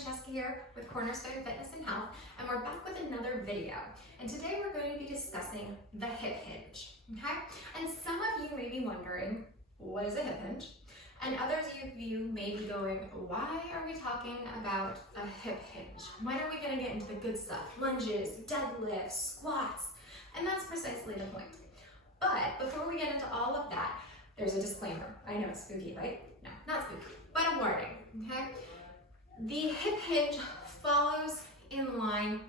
Francesca here with Cornerstone Fitness and Health, and we're back with another video. And today we're going to be discussing the hip hinge, okay? And some of you may be wondering, what is a hip hinge? And others of you may be going, why are we talking about a hip hinge? When are we gonna get into the good stuff? Lunges, deadlifts, squats, and that's precisely the point. But before we get into all of that, there's a disclaimer. I know it's spooky, right? No, not spooky, but a warning, okay? The hip hinge follows in line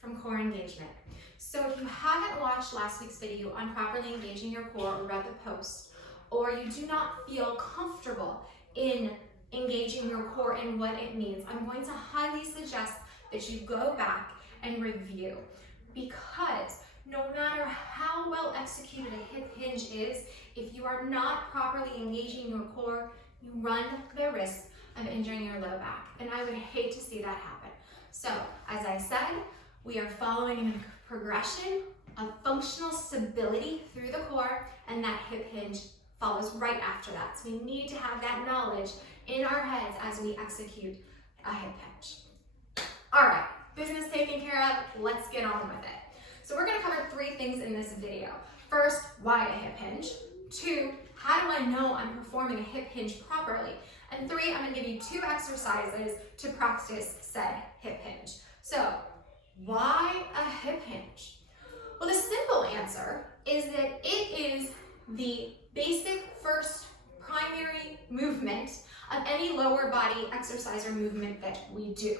from core engagement. So if you haven't watched last week's video on properly engaging your core or read the post, or you do not feel comfortable in engaging your core and what it means, I'm going to highly suggest that you go back and review, because no matter how well executed a hip hinge is, if you are not properly engaging your core, you run the risk of injuring your low back, and I would hate to see that happen. So, as I said, we are following a progression of functional stability through the core, and that hip hinge follows right after that. So we need to have that knowledge in our heads as we execute a hip hinge. All right, business taken care of, let's get on with it. So we're gonna cover three things in this video. First, why a hip hinge? Two, how do I know I'm performing a hip hinge properly? And three, I'm gonna give you 2 exercises to practice said hip hinge. So, why a hip hinge? Well, the simple answer is that it is the basic first primary movement of any lower body exercise or movement that we do,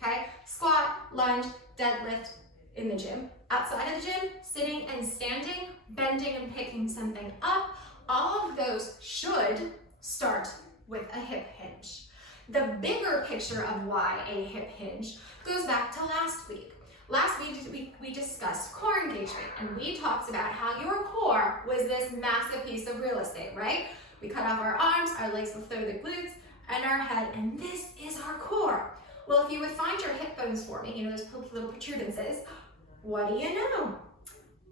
okay? Squat, lunge, deadlift in the gym. Outside of the gym, sitting and standing, bending and picking something up, all of those should start with a hip hinge. The bigger picture of why a hip hinge goes back to last week. Last week we discussed core engagement, and we talked about how your core was this massive piece of real estate, right? We cut off our arms, our legs will throw the glutes, and our head, and this is our core. Well, if you would find your hip bones for me, you know, those pokey little protuberances, what do you know?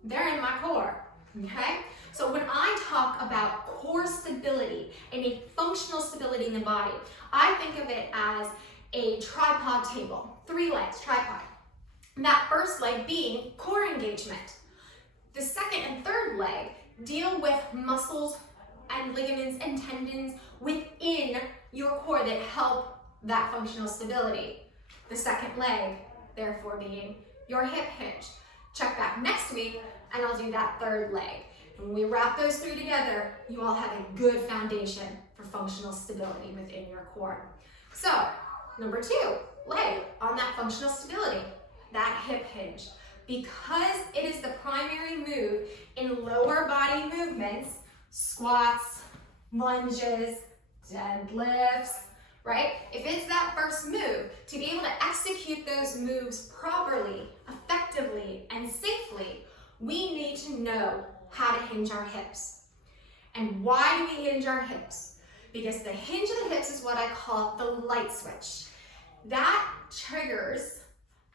They're in my core, okay? So when I talk about core stability and a functional stability in the body, I think of it as a tripod table, 3 legs, tripod. That first leg being core engagement. The second and third leg deal with muscles and ligaments and tendons within your core that help that functional stability. The second leg, therefore, being your hip hinge. Check back next week and I'll do that third leg. And when we wrap those 3 together, you all have a good foundation for functional stability within your core. So, number 2, leg on that functional stability, that hip hinge. Because it is the primary move in lower body movements, squats, lunges, deadlifts, right? If it's that first move, to be able to execute those moves properly, effectively, and safely, we need to know how to hinge our hips. And why do we hinge our hips? Because the hinge of the hips is what I call the light switch. That triggers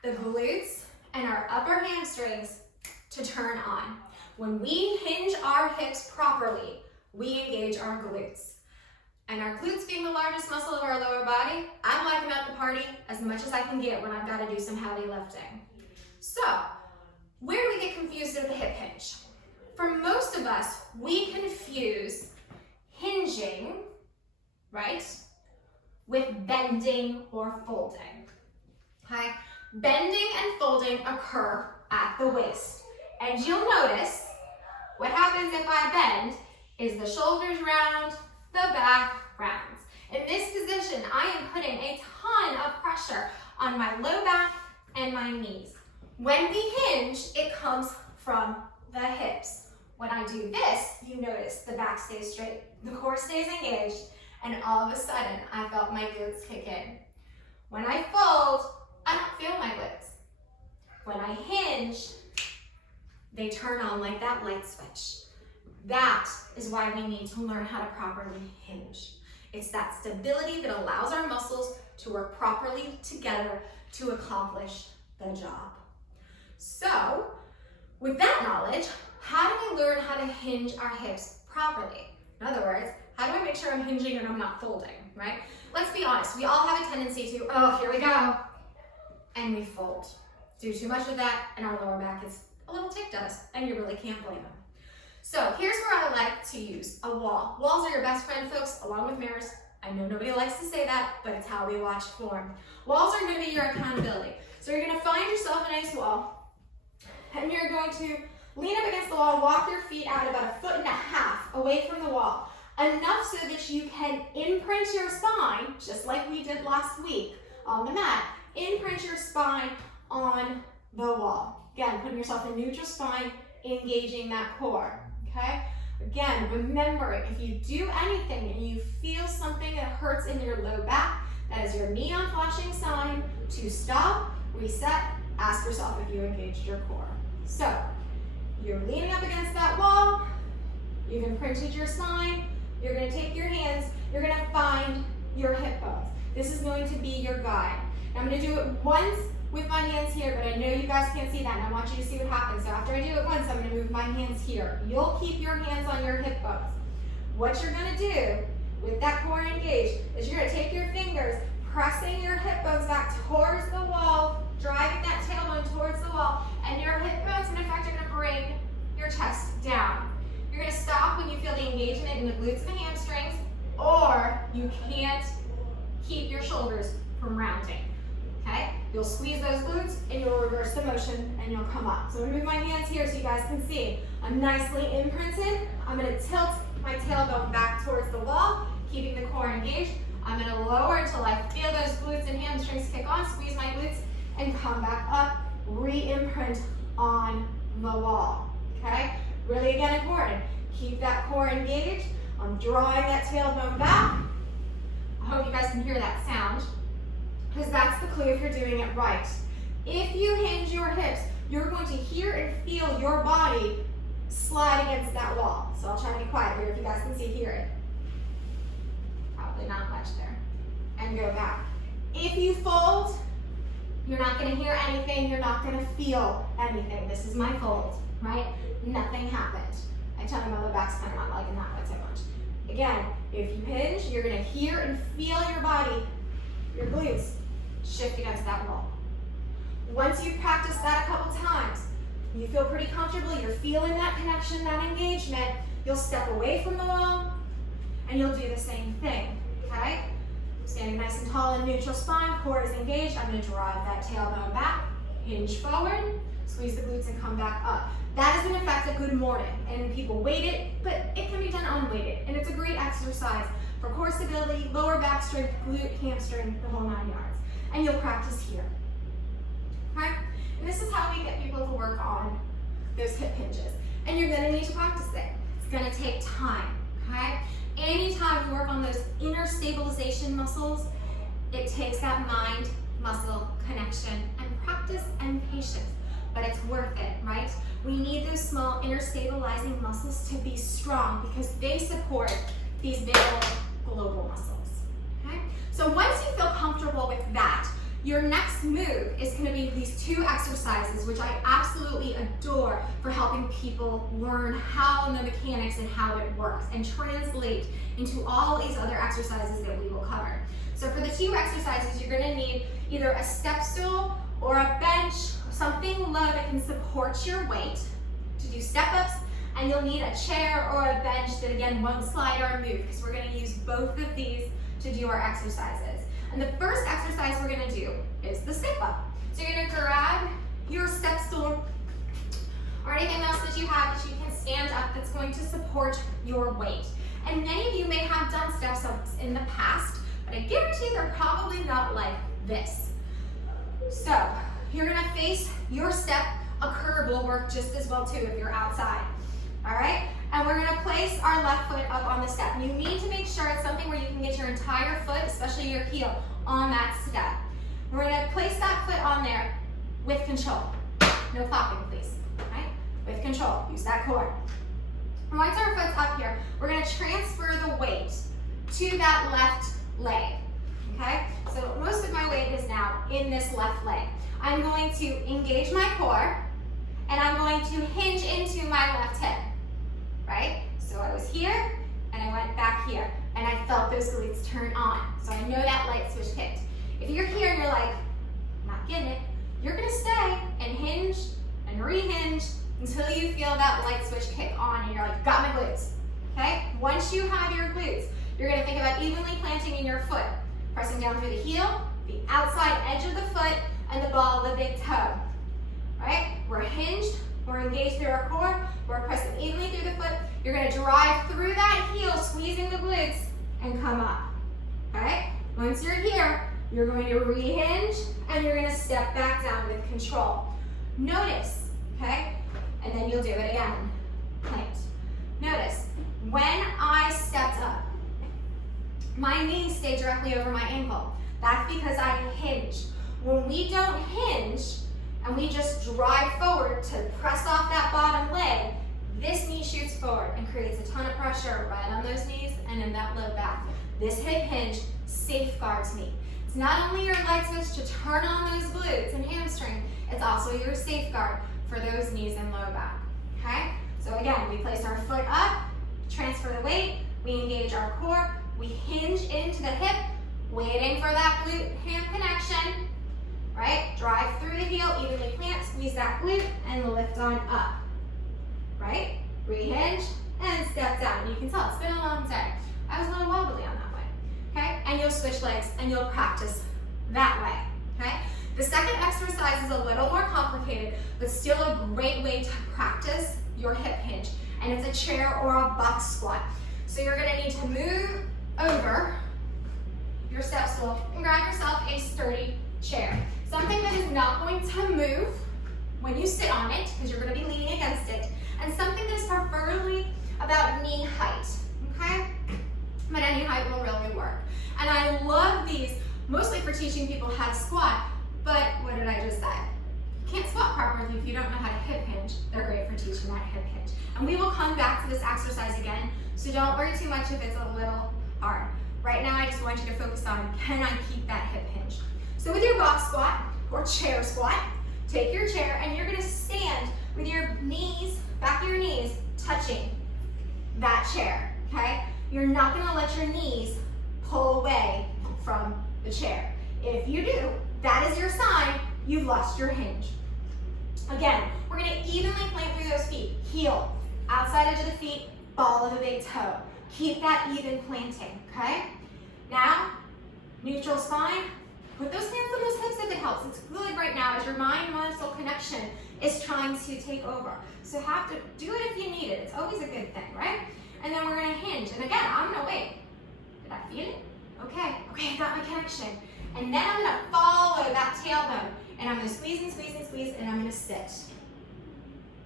the glutes and our upper hamstrings to turn on. When we hinge our hips properly, we engage our glutes. And our glutes being the largest muscle of our lower body, I'm like them at the party as much as I can get when I've got to do some heavy lifting. So, where do we get confused with the hip hinge? For most of us, we confuse hinging, right, with bending or folding, okay? Bending and folding occur at the waist. And you'll notice what happens if I bend is the shoulders round, the back rounds. In this position, I am putting a ton of pressure on my low back and my knees. When we hinge, it comes from the hips. When I do this, you notice the back stays straight, the core stays engaged, and all of a sudden, I felt my glutes kick in. When I fold, I don't feel my glutes. When I hinge, they turn on like that light switch. That is why we need to learn how to properly hinge. It's that stability that allows our muscles to work properly together to accomplish the job. So, with that knowledge, how do we learn how to hinge our hips properly? In other words, how do I make sure I'm hinging and I'm not folding? right? Let's be honest, we all have a tendency to, oh, here we go, and we fold. Do too much of that, and our lower back is a little ticked us, and you really can't blame them. So here's where I like to use a wall. Walls are your best friend, folks, along with mirrors. I know nobody likes to say that, but it's how we watch form. Walls are going to be your accountability. So you're going to find yourself a nice wall, and you're going to lean up against the wall, walk your feet out about 1.5 feet away from the wall, enough so that you can imprint your spine, just like we did last week on the mat, imprint your spine on the wall. Again, putting yourself in neutral spine, engaging that core, okay? Again, remembering, if you do anything and you feel something that hurts in your low back, that is your neon flashing sign to stop, reset, ask yourself if you engaged your core. So, you're leaning up against that wall, you've imprinted your spine, you're going to take your hands, you're going to find your hip bones. This is going to be your guide. Now, I'm going to do it once with my hands here, but I know you guys can't see that, and I want you to see what happens. So after I do it once, I'm going to move my hands here. You'll keep your hands on your hip bones. What you're going to do with that core engaged is you're going to take your fingers, pressing your hip bones back towards the wall, driving that tailbone towards the wall, and your hip bones, in effect, are going to bring your chest down. You're going to stop when you feel the engagement in the glutes and the hamstrings, or you can't keep your shoulders from rounding. Okay? You'll squeeze those glutes and you'll reverse the motion and you'll come up. So I'm going to move my hands here so you guys can see. I'm nicely imprinted. I'm going to tilt my tailbone back towards the wall, keeping the core engaged. I'm going to lower until I feel those glutes and hamstrings kick on, squeeze my glutes, and come back up, re-imprint on the wall. Okay? Really, again, important. Keep that core engaged. I'm drawing that tailbone back. I hope you guys can hear that sound, because that's the clue if you're doing it right. If you hinge your hips, you're going to hear and feel your body slide against that wall. So I'll try to be quiet here if you guys can hear it. Probably not much there. And go back. If you fold, you're not going to hear anything, you're not going to feel anything. This is my fold, right? Nothing happened. I tell you my low back's kind of not liking that one so much. Again, if you hinge, you're going to hear and feel your body, your glutes, shift against that wall. Once you've practiced that a couple times, you feel pretty comfortable, you're feeling that connection, that engagement, you'll step away from the wall and you'll do the same thing, okay? Standing nice and tall in neutral spine, core is engaged. I'm going to drive that tailbone back, hinge forward, squeeze the glutes and come back up. That is in effect a good morning, and people weight it, but it can be done unweighted, and it's a great exercise for core stability, lower back strength, glute, hamstring, the whole 9 yards. And you'll practice here, okay? And this is how we get people to work on those hip hinges. And you're gonna need to practice it. It's gonna take time, okay? Anytime you work on those inner stabilization muscles, it takes that mind-muscle connection and practice and patience, but it's worth it, right? We need those small inner stabilizing muscles to be strong because they support these big old global muscles, okay? So once you feel comfortable with that, your next move is going to be these 2 exercises, which I absolutely adore for helping people learn how the mechanics and how it works and translate into all these other exercises that we will cover. So for the 2 exercises, you're going to need either a step stool or a bench, something low that can support your weight to do step-ups, and you'll need a chair or a bench that, again, won't slide or move, because we're going to use both of these to do our exercises. And the first exercise we're going to do is the step-up. So you're going to grab your step stool or anything else that you have that you can stand up that's going to support your weight. And many of you may have done step-ups in the past, but I guarantee they're probably not like this. So you're going to face your step. A curb will work just as well too if you're outside. All right? And we're going to place our left foot up on the step. You need to make sure it's something where you can get your entire foot, especially your heel, on that step. We're going to place that foot on there with control. No flopping, please. Right? With control. Use that core. And once our foot's up here, we're going to transfer the weight to that left leg. Okay? So most of my weight is now in this left leg. I'm going to engage my core, and I'm going to hinge into my left hip. Right? So I was here, and I went back here. and I felt those glutes turn on. So I know that light switch kicked. If you're here and you're like, not getting it, you're gonna stay and hinge and re-hinge until you feel that light switch kick on and you're like, got my glutes, okay? Once you have your glutes, you're gonna think about evenly planting in your foot, pressing down through the heel, the outside edge of the foot, and the ball of the big toe, right? We're hinged, we're engaged through our core, we're pressing evenly through the foot. You're gonna drive through that heel, squeezing the glutes, and come up, okay? Once you're here, you're going to re-hinge, and you're gonna step back down with control. Notice, okay? And then you'll do it again, plant. Notice, when I stepped up, my knees stay directly over my ankle. That's because I hinged. When we don't hinge, and we just drive forward to press off that bottom leg, this knee shoots forward and creates a ton of pressure right on those knees and in that low back. This hip hinge safeguards me. It's not only your leg switch to turn on those glutes and hamstring, it's also your safeguard for those knees and low back, okay? So again, we place our foot up, transfer the weight, we engage our core, we hinge into the hip, waiting for that glute-ham connection, right? Drive through the heel, evenly plant, squeeze that glute, and lift on up, right? Re-hinge, and step down. You can tell, it's been a long day. I was a little wobbly on that way, okay? And you'll switch legs, and you'll practice that way, okay? The second exercise is a little more complicated, but still a great way to practice your hip hinge, and it's a chair or a box squat. So you're gonna need to move over your step stool and grab yourself a sturdy chair. Something that is not going to move when you sit on it, because you're gonna be leaning against it, and something that is preferably about knee height, okay? But any height will really work. And I love these, mostly for teaching people how to squat, but what did I just say? You can't squat properly if you don't know how to hip hinge. They're great for teaching that hip hinge. And we will come back to this exercise again, so don't worry too much if it's a little hard. Right now, I just want you to focus on, can I keep that hip hinge? So with your box squat or chair squat, take your chair and you're gonna stand with your knees, back of your knees, touching that chair, okay? You're not gonna let your knees pull away from the chair. If you do, that is your sign you've lost your hinge. Again, we're gonna evenly plant through those feet. Heel, outside edge of the feet, ball of the big toe. Keep that even planting, okay? Now, neutral spine. Put those hands on those hips if it helps. It's good right now as your mind-muscle connection is trying to take over. So have to do it if you need it. It's always a good thing, right? And then we're gonna hinge. And again, I'm gonna wait. Did I feel it? Okay, I got my connection. And then I'm gonna follow that tailbone. And I'm gonna squeeze and squeeze and squeeze, and I'm gonna sit.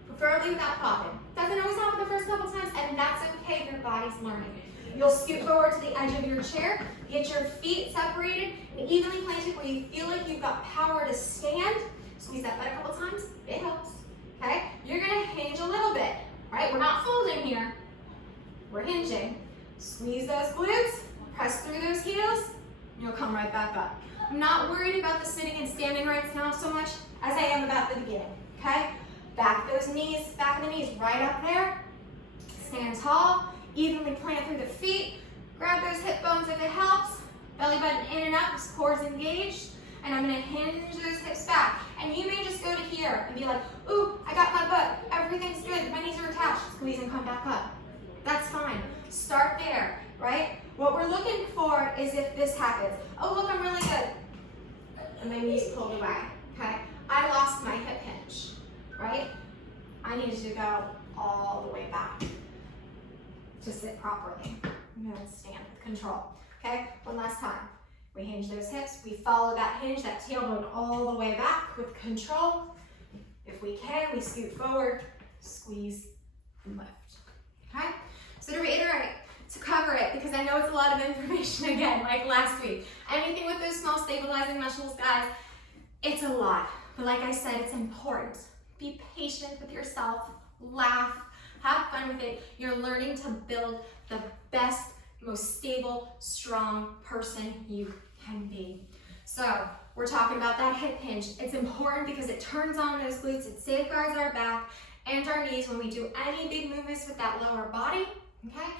Preferably without popping. Doesn't always happen the first couple times, and that's okay if your body's learning. You'll scoot forward to the edge of your chair, get your feet separated, and evenly planted where you feel like you've got power to stand. Squeeze that butt a couple times, it helps, okay? You're gonna hinge a little bit, right? We're not folding here, we're hinging. Squeeze those glutes, press through those heels, and you'll come right back up. I'm not worried about the sitting and standing right now so much as I am about the beginning, okay? Back those knees, back of the knees right up there. Stand tall, evenly plant through the feet. Grab those hip bones if it helps. Belly button in and up, core's engaged. And I'm gonna hinge those hips back. And you may just go to here and be like, ooh, I got my butt, everything's good, my knees are attached. Squeeze and come back up. That's fine. Start there, right? What we're looking for is if this happens. Oh, look, I'm really good. And my knees pulled away, okay? I lost my hip hinge, right? I needed to go all the way back to sit properly. I'm gonna stand with control, okay? One last time. We hinge those hips, we follow that hinge, that tailbone all the way back with control. If we can, we scoot forward, squeeze, and lift, okay? So to reiterate, to cover it, because I know it's a lot of information again, like last week. Anything with those small stabilizing muscles, guys, it's a lot. But like I said, it's important. Be patient with yourself, laugh, have fun with it. You're learning to build the best, most stable, strong person you can be. So we're talking about that hip hinge. It's important because it turns on those glutes, it safeguards our back and our knees when we do any big movements with that lower body, okay?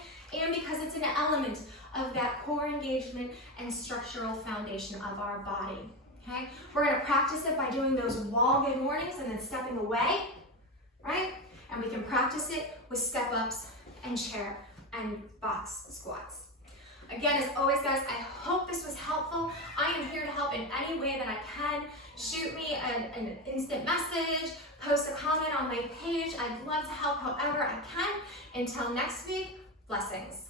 And because it's an element of that core engagement and structural foundation of our body. Okay? We're gonna practice it by doing those wall good mornings and then stepping away, right? And we can practice it with step ups and chair and box squats. Again, as always, guys, I hope this was helpful. I am here to help in any way that I can. Shoot me an instant message, post a comment on my page. I'd love to help however I can. Until next week, blessings.